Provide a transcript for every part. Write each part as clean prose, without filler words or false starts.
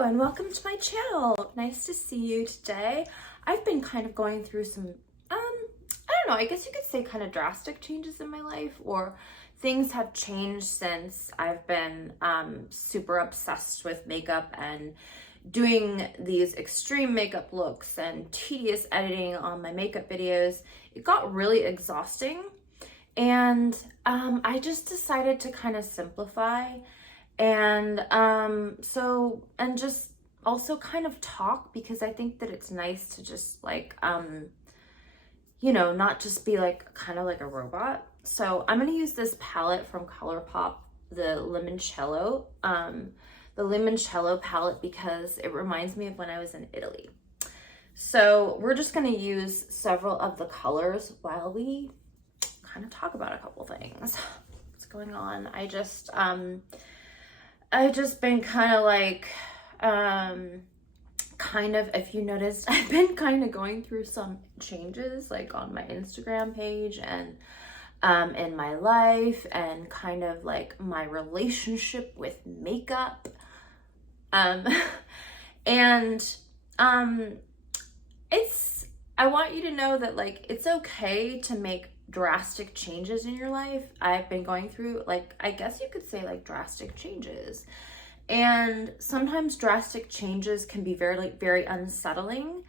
Hello and welcome to my channel. Nice to see you today. I've been kind of going through some, I don't know, I guess you could say kind of drastic changes in my life, or things have changed since I've been super obsessed with makeup and doing these extreme makeup looks and tedious editing on my makeup videos. It got really exhausting, and I just decided to kind of simplify and just also kind of talk, because I think that it's nice to just like not just be like kind of like a robot. So I'm gonna use this palette from ColourPop, the Limoncello palette, because it reminds me of when I was in Italy. So we're just gonna use several of the colors while we kind of talk about a couple things. What's going on? I've just been kind of like, if you noticed, I've been kind of going through some changes like on my Instagram page and in my life, and kind of like my relationship with makeup. I want you to know that like it's okay to make drastic changes in your life. I've been going through, like, I guess you could say, like, drastic changes. And sometimes drastic changes can be very, very unsettling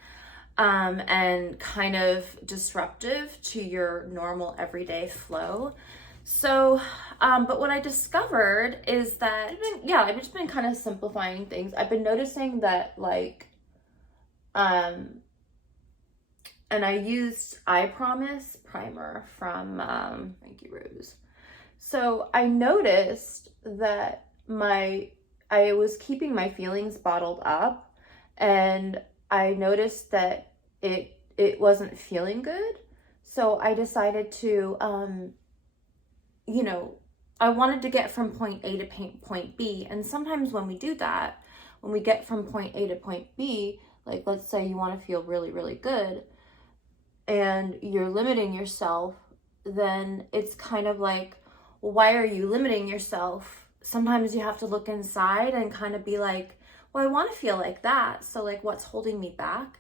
and kind of disruptive to your normal everyday flow. So, but what I discovered is that, I've just been kind of simplifying things. I've been noticing that, like, and I used I Promise primer from Thank You Rose. So I noticed that I was keeping my feelings bottled up, and I noticed that it wasn't feeling good. So I decided to, I wanted to get from point A to point B. And sometimes when we do that, when we get from point A to point B, like let's say you want to feel really, really good, and you're limiting yourself, then it's kind of like, well, why are you limiting yourself? Sometimes you have to look inside and kind of be like, well, I want to feel like that. So like, what's holding me back?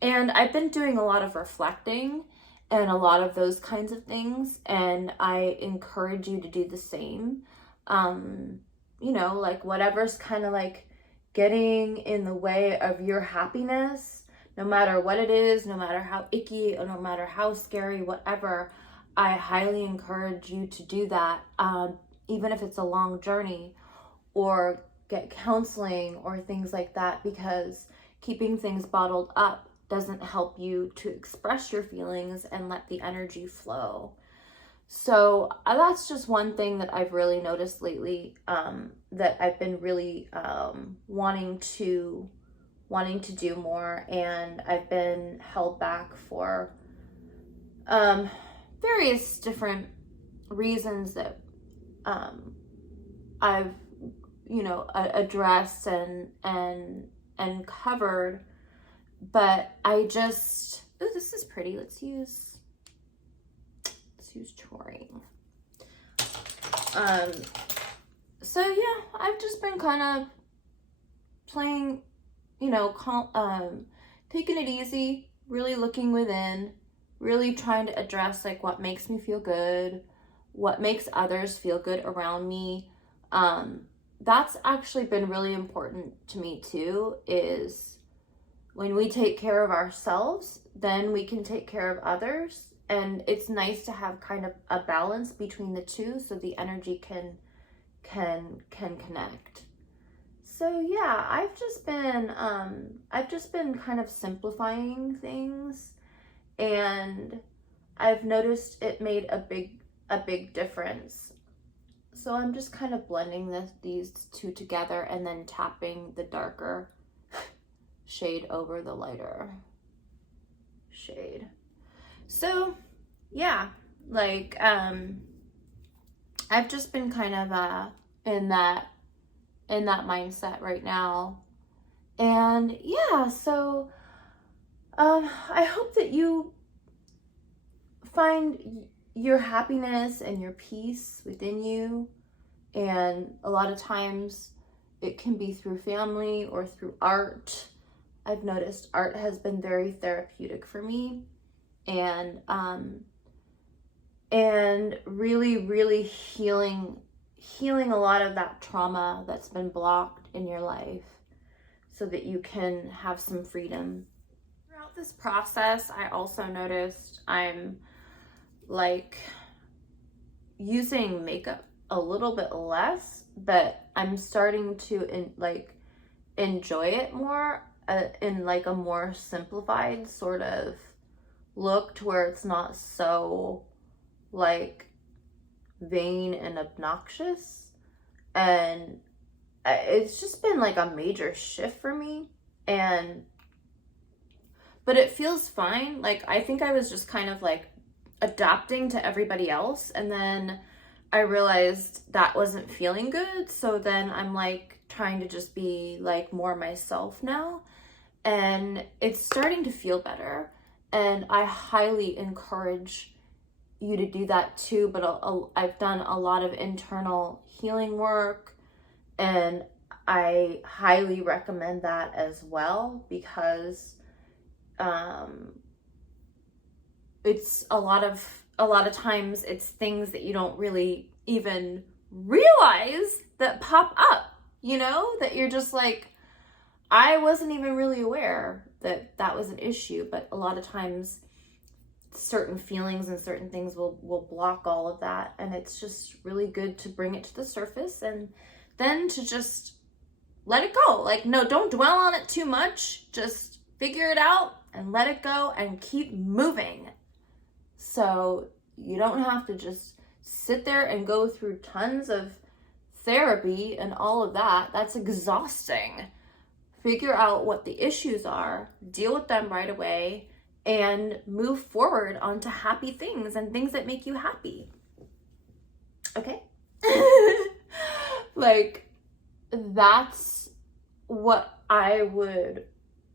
And I've been doing a lot of reflecting and a lot of those kinds of things. And I encourage you to do the same. Like whatever's kind of like getting in the way of your happiness, no matter what it is, no matter how icky, or no matter how scary, whatever, I highly encourage you to do that, even if it's a long journey, or get counseling or things like that, because keeping things bottled up doesn't help you to express your feelings and let the energy flow. So that's just one thing that I've really noticed lately, that I've been really wanting to do more, and I've been held back for various different reasons that I've addressed and covered. But I just, oh, this is pretty. Let's use taurine. So yeah, I've just been kind of playing, taking it easy, really looking within, really trying to address like what makes me feel good, what makes others feel good around me. That's actually been really important to me too, is when we take care of ourselves, then we can take care of others. And it's nice to have kind of a balance between the two, so the energy can connect. So yeah, I've just been kind of simplifying things, and I've noticed it made a big difference. So I'm just kind of blending these two together, and then tapping the darker shade over the lighter shade. So yeah, like I've just been kind of in that mindset right now. And yeah, so I hope that you find your happiness and your peace within you. And a lot of times it can be through family or through art. I've noticed art has been very therapeutic for me, and really healing a lot of that trauma that's been blocked in your life so that you can have some freedom. Throughout this process, I also noticed I'm like using makeup a little bit less, but I'm starting to enjoy it more in like a more simplified sort of look, to where it's not so like vain and obnoxious. And it's just been like a major shift for me, but it feels fine. Like, I think I was just kind of like adapting to everybody else, and then I realized that wasn't feeling good. So then I'm like trying to just be like more myself now, and it's starting to feel better. And I highly encourage you to do that too. But I've done a lot of internal healing work, and I highly recommend that as well, because it's a lot of times it's things that you don't really even realize that pop up, you know, that you're just like, I wasn't even really aware that that was an issue. But a lot of times certain feelings and certain things will block all of that, and it's just really good to bring it to the surface and then to just let it go. Like, no, don't dwell on it too much. Just figure it out and let it go and keep moving. So you don't have to just sit there and go through tons of therapy and all of that. That's exhausting. Figure out what the issues are, deal with them right away, and move forward onto happy things and things that make you happy. Okay? Like, that's what I would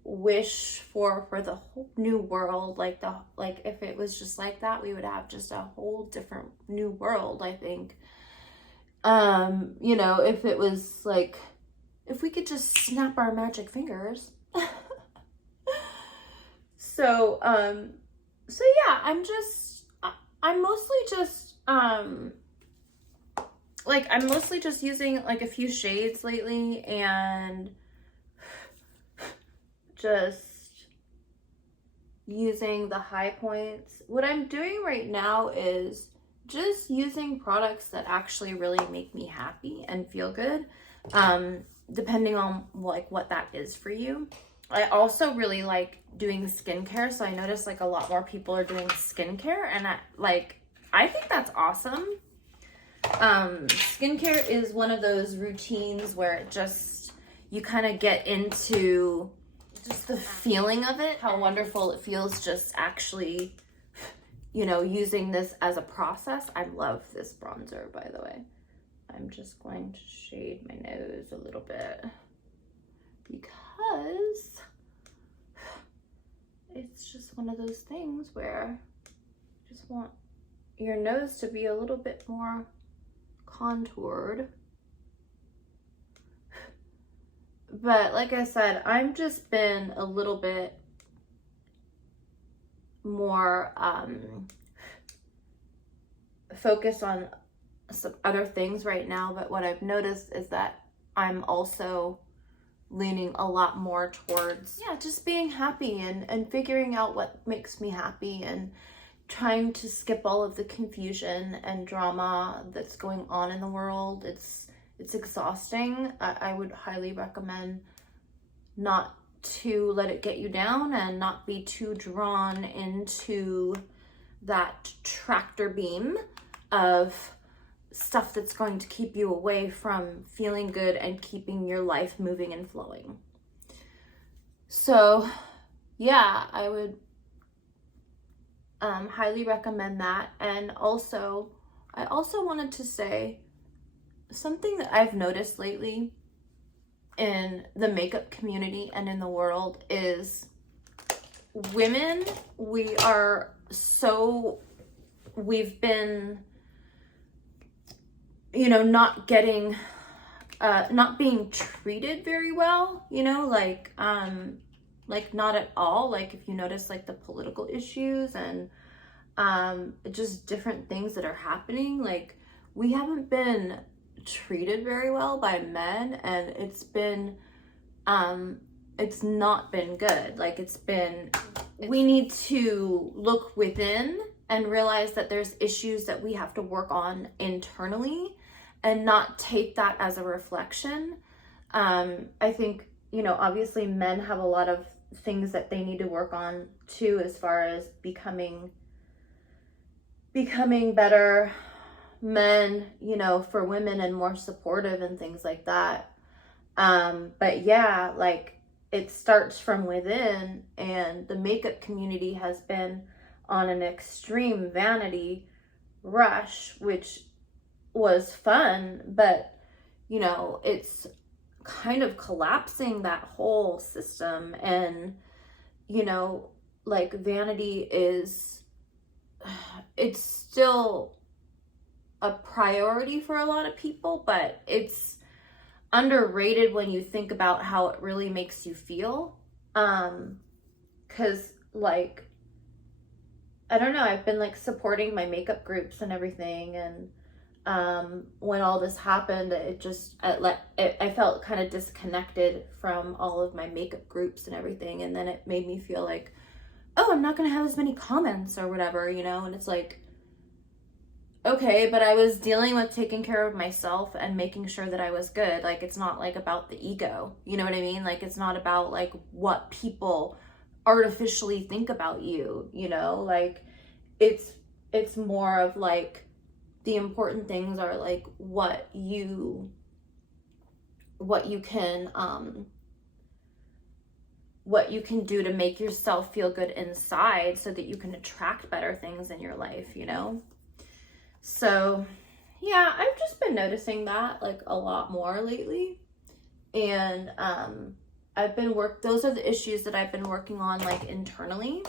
wish for the whole new world. Like if it was just like that, we would have just a whole different new world, I think. You know, if it was like, if we could just snap our magic fingers. So yeah, I'm mostly just using like a few shades lately, and just using the high points. What I'm doing right now is just using products that actually really make me happy and feel good, depending on like what that is for you. I also really like doing skincare, so I notice like a lot more people are doing skincare, and I think that's awesome. Skincare is one of those routines where it just, you kind of get into just the feeling of it, how wonderful it feels just actually, you know, using this as a process. I love this bronzer, by the way. I'm just going to shade my nose a little bit because it's just one of those things where you just want your nose to be a little bit more contoured. But like I said, I've just been a little bit more focused on some other things right now. But what I've noticed is that I'm also leaning a lot more towards, yeah, just being happy and figuring out what makes me happy, and trying to skip all of the confusion and drama that's going on in the world. It's exhausting. I would highly recommend not to let it get you down and not be too drawn into that tractor beam of stuff that's going to keep you away from feeling good and keeping your life moving and flowing. So yeah, I would highly recommend that. And also, I also wanted to say something that I've noticed lately in the makeup community and in the world is women, we've been, you know, not getting not being treated very well, you know, like not at all. Like if you notice like the political issues and just different things that are happening, like we haven't been treated very well by men, and it's not been good. Like we need to look within and realize that there's issues that we have to work on internally and not take that as a reflection. I think, you know, obviously men have a lot of things that they need to work on too, as far as becoming better men, you know, for women, and more supportive and things like that. But yeah, like it starts from within, and the makeup community has been on an extreme vanity rush, which was fun, but you know, it's kind of collapsing that whole system. And you know, like vanity it's still a priority for a lot of people, but it's underrated when you think about how it really makes you feel. Cause like, I don't know, I've been like supporting my makeup groups and everything, and when all this happened, I felt kind of disconnected from all of my makeup groups and everything, and then it made me feel like, oh, I'm not gonna have as many comments or whatever, you know. And it's like, okay, but I was dealing with taking care of myself and making sure that I was good. Like, it's not like about the ego, you know what I mean? Like, it's not about like what people artificially think about you, you know. Like it's more of like, the important things are like what you can do to make yourself feel good inside, so that you can attract better things in your life, you know. So yeah, I've just been noticing that like a lot more lately. And those are the issues that I've been working on like internally.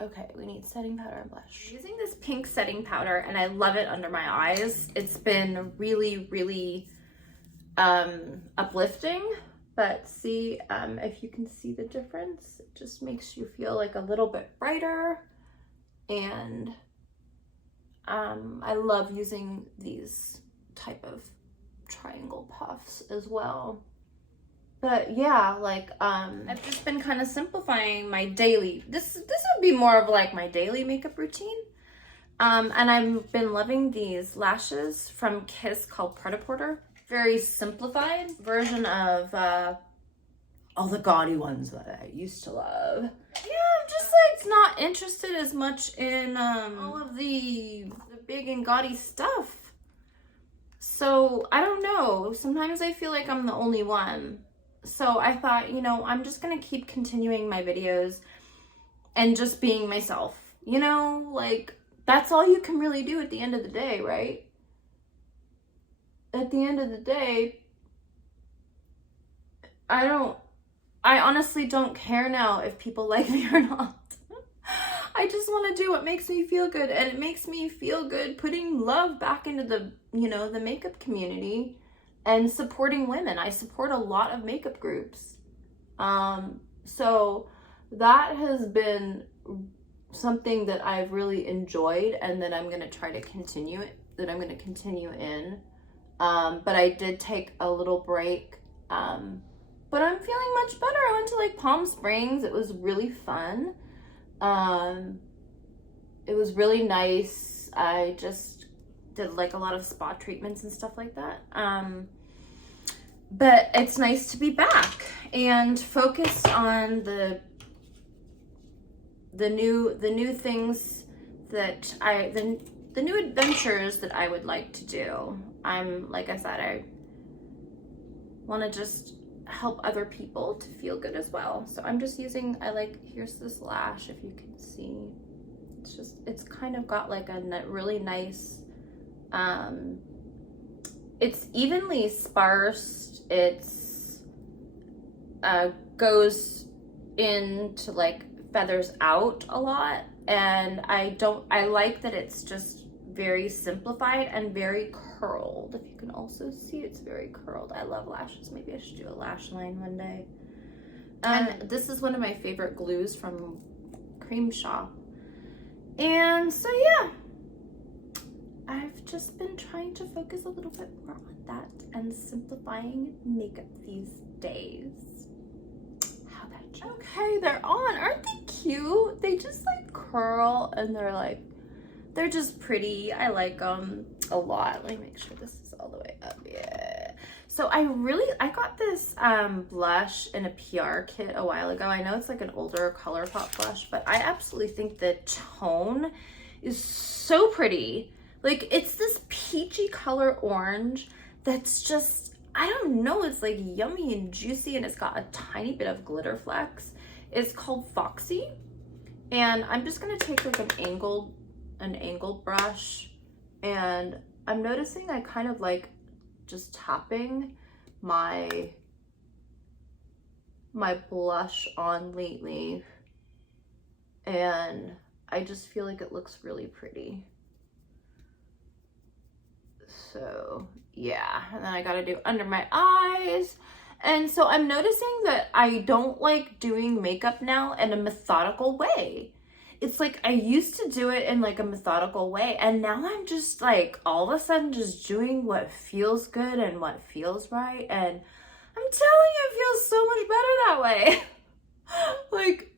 Okay, we need setting powder and blush. I'm using this pink setting powder, and I love it under my eyes. It's been really, really uplifting. But see, if you can see the difference, it just makes you feel like a little bit brighter. And I love using these type of triangle puffs as well. But yeah, like I've just been kind of simplifying my daily, this would be more of like my daily makeup routine. And I've been loving these lashes from Kiss called Pret-a-Porter. Very simplified version of all the gaudy ones that I used to love. Yeah, I'm just like not interested as much in all of the big and gaudy stuff. So I don't know, sometimes I feel like I'm the only one. So I thought, you know, I'm just gonna keep continuing my videos and just being myself, you know, like that's all you can really do at the end of the day, right? At the end of the day, I honestly don't care now if people like me or not. I just want to do what makes me feel good, and it makes me feel good putting love back into the, you know, the makeup community and supporting women. I support a lot of makeup groups. So that has been something that I've really enjoyed, and that I'm going to try to continue in. But I did take a little break. But I'm feeling much better. I went to like Palm Springs. It was really fun. It was really nice. I just did like a lot of spa treatments and stuff like that. But it's nice to be back and focus on the new things that the new adventures that I would like to do. Like I said, I want to just help other people to feel good as well. So I'm just using, here's this lash, if you can see. It's kind of got like a really nice, it's evenly sparse. It's goes into like feathers out a lot, and I like that it's just very simplified and very curled. If you can also see, it's very curled. I love lashes. Maybe I should do a lash line one day. And this is one of my favorite glues from Cream Shop. And so yeah, I've just been trying to focus a little bit more on that and simplifying makeup these days. How about you? Okay, they're on. Aren't they cute? They just like curl and they're just pretty. I like them a lot. Let me make sure this is all the way up. Yeah. So I got this blush in a PR kit a while ago. I know it's like an older ColourPop blush, but I absolutely think the tone is so pretty. Like, it's this peachy color orange that's just, I don't know, it's like yummy and juicy, and it's got a tiny bit of glitter flecks. It's called Foxy, and I'm just gonna take like an angled brush, and I'm noticing I kind of like just tapping my blush on lately, and I just feel like it looks really pretty. So yeah, and then I gotta do under my eyes. And so I'm noticing that I don't like doing makeup now in a methodical way. It's like I used to do it in like a methodical way, and now I'm just like all of a sudden just doing what feels good and what feels right, and I'm telling you, it feels so much better that way. Like,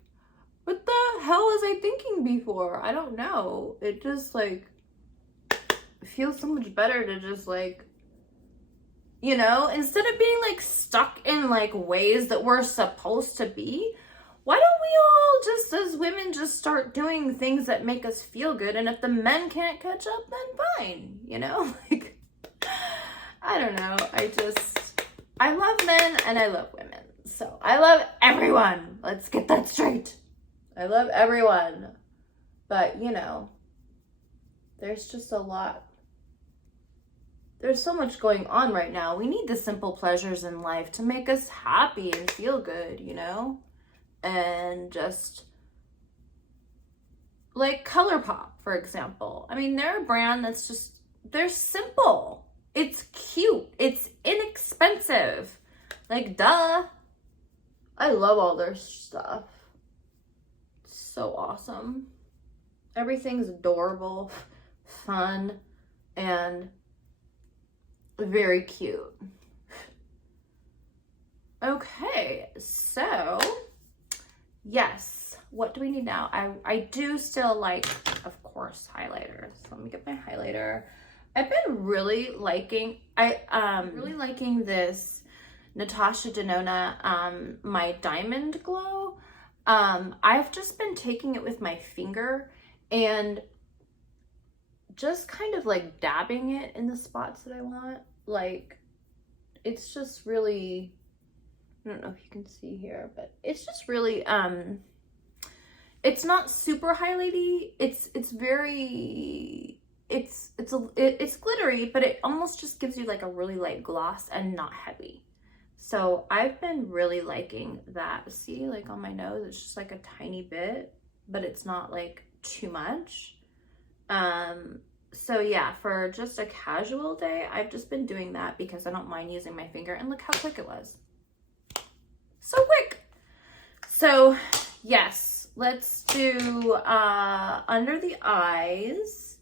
what the hell was I thinking before? I don't know. It just like feels so much better to just like, you know, instead of being like stuck in like ways that we're supposed to be, why don't we all just as women just start doing things that make us feel good? And if the men can't catch up, then fine, you know? Like, I don't know. I love men and I love women. So I love everyone. Let's get that straight. I love everyone. But, you know, there's just a lot. There's so much going on right now. We need the simple pleasures in life to make us happy and feel good, you know? And just like ColourPop, for example. I mean, they're a brand that's just, they're simple. It's cute. It's inexpensive. Like, duh. I love all their stuff. It's so awesome. Everything's adorable, fun, and very cute. Okay, so yes, what do we need now? I do still like, of course, highlighters. So let me get my highlighter. I've been really liking, really liking this Natasha Denona, my Diamond Glow. I've just been taking it with my finger and just kind of like dabbing it in the spots that I want. Like, it's just really, I don't know if you can see here, but it's just really, it's not super highlighty. It's very, it's glittery, but it almost just gives you like a really light gloss and not heavy. So I've been really liking that. See, like on my nose, it's just like a tiny bit, but it's not like too much. So yeah, for just a casual day, I've just been doing that because I don't mind using my finger, and look how quick it was. So quick. So yes, let's do under the eyes.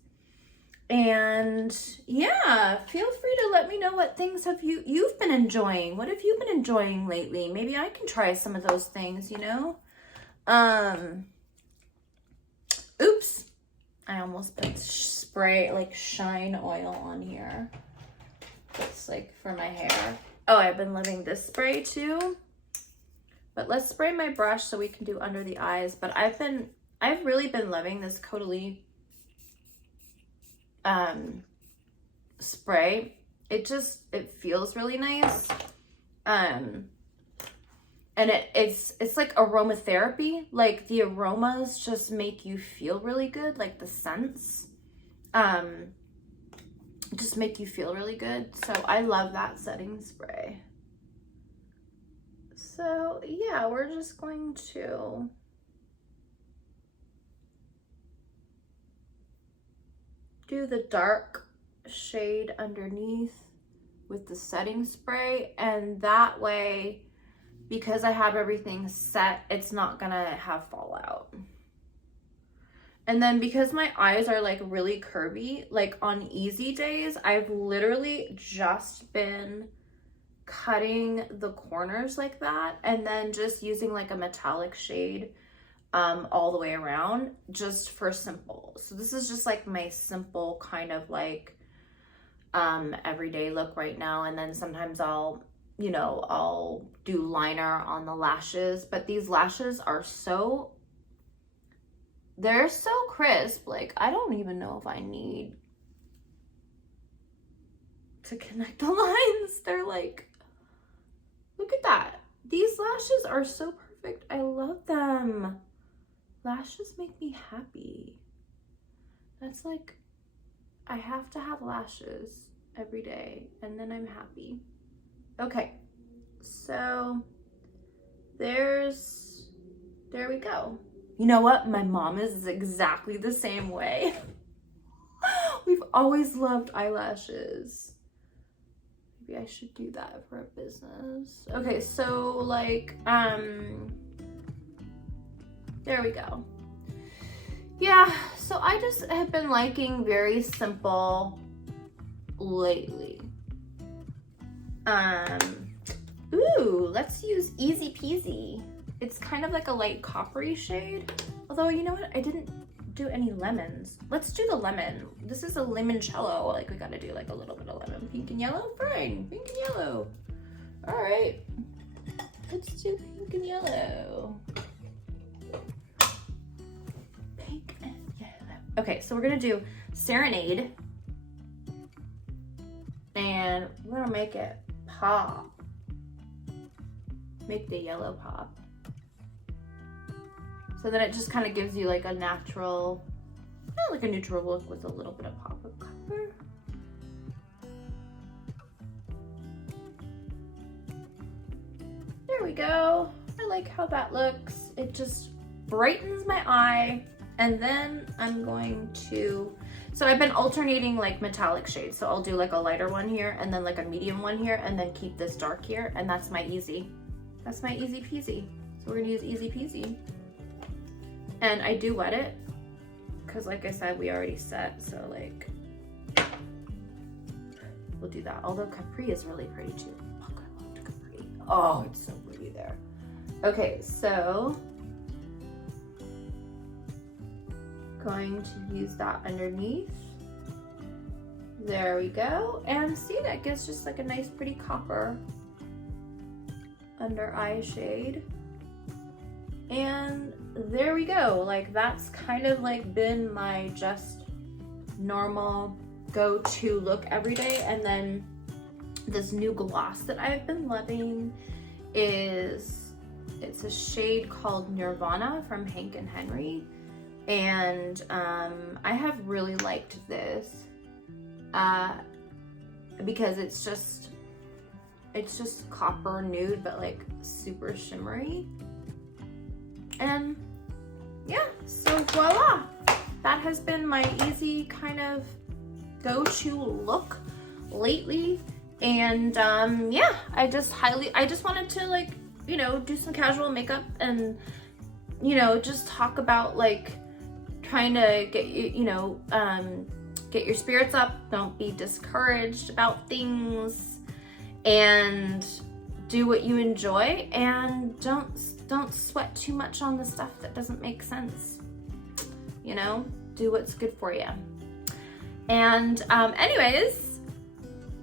And yeah, feel free to let me know what things have you've been enjoying. What have you been enjoying lately? Maybe I can try some of those things, you know? Oops. I almost put spray, like shine oil on here. It's like for my hair. Oh, I've been loving this spray too. But let's spray my brush so we can do under the eyes. But I've really been loving this Caudalie spray. It feels really nice. And it's like aromatherapy. Like the aromas just make you feel really good. Like the scents just make you feel really good. So I love that setting spray. So yeah, we're just going to do the dark shade underneath with the setting spray, and that way, because I have everything set, it's not gonna have fallout. And then because my eyes are like really curvy, like on easy days, I've literally just been cutting the corners like that and then just using like a metallic shade all the way around, just for simple. So this is just like my simple kind of like everyday look right now. And then sometimes I'll do liner on the lashes, but these lashes are they're so crisp. Like, I don't even know if I need to connect the lines. They're like, look at that. These lashes are so perfect. I love them. Lashes make me happy. That's like, I have to have lashes every day and then I'm happy. Okay, so there we go. You know what? My mom is exactly the same way. We've always loved eyelashes. Maybe I should do that for a business. Okay, so like, there we go. Yeah, so I just have been liking very simple lately. Ooh, let's use Easy Peasy. It's kind of like a light coppery shade. Although, you know what? I didn't do any lemons. Let's do the lemon. This is a limoncello. Like, we gotta do like a little bit of lemon. Pink and yellow? Fine, pink and yellow. All right, let's do pink and yellow. Pink and yellow. Okay, so we're gonna do Serenade. And we're gonna make it pop. Make the yellow pop. So then it just kind of gives you like a natural, like a neutral look with a little bit of pop of color. There we go. I like how that looks. It just brightens my eye. And then I'm going to, so I've been alternating like metallic shades. So I'll do like a lighter one here and then like a medium one here and then keep this dark here. And that's my easy peasy. So we're gonna use Easy Peasy. And I do wet it because like I said, we already set. So like, we'll do that. Although Capri is really pretty too. Look, I love Capri. Oh, it's so pretty there. Okay, so going to use that underneath. There we go. And see, that gives just like a nice pretty copper under eye shade. And there we go. Like, that's kind of like been my just normal go-to look every day. And then this new gloss that I've been loving is, it's a shade called Nirvana from Hank and Henry. And I have really liked this because it's just copper nude, but like super shimmery. And yeah, so voila, that has been my easy kind of go-to look lately. And yeah, I just wanted to like, you know, do some casual makeup and, you know, just talk about like trying to get you, you know, get your spirits up. Don't be discouraged about things, and do what you enjoy, and don't sweat too much on the stuff that doesn't make sense. You know, do what's good for you. And anyways,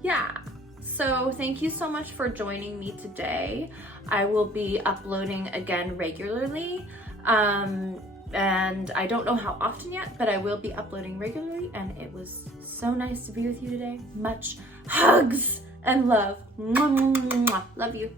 yeah. So thank you so much for joining me today. I will be uploading again regularly. And I don't know how often yet, but I will be uploading regularly. And it was so nice to be with you today. Much hugs and love. Mwah, mwah, mwah. Love you.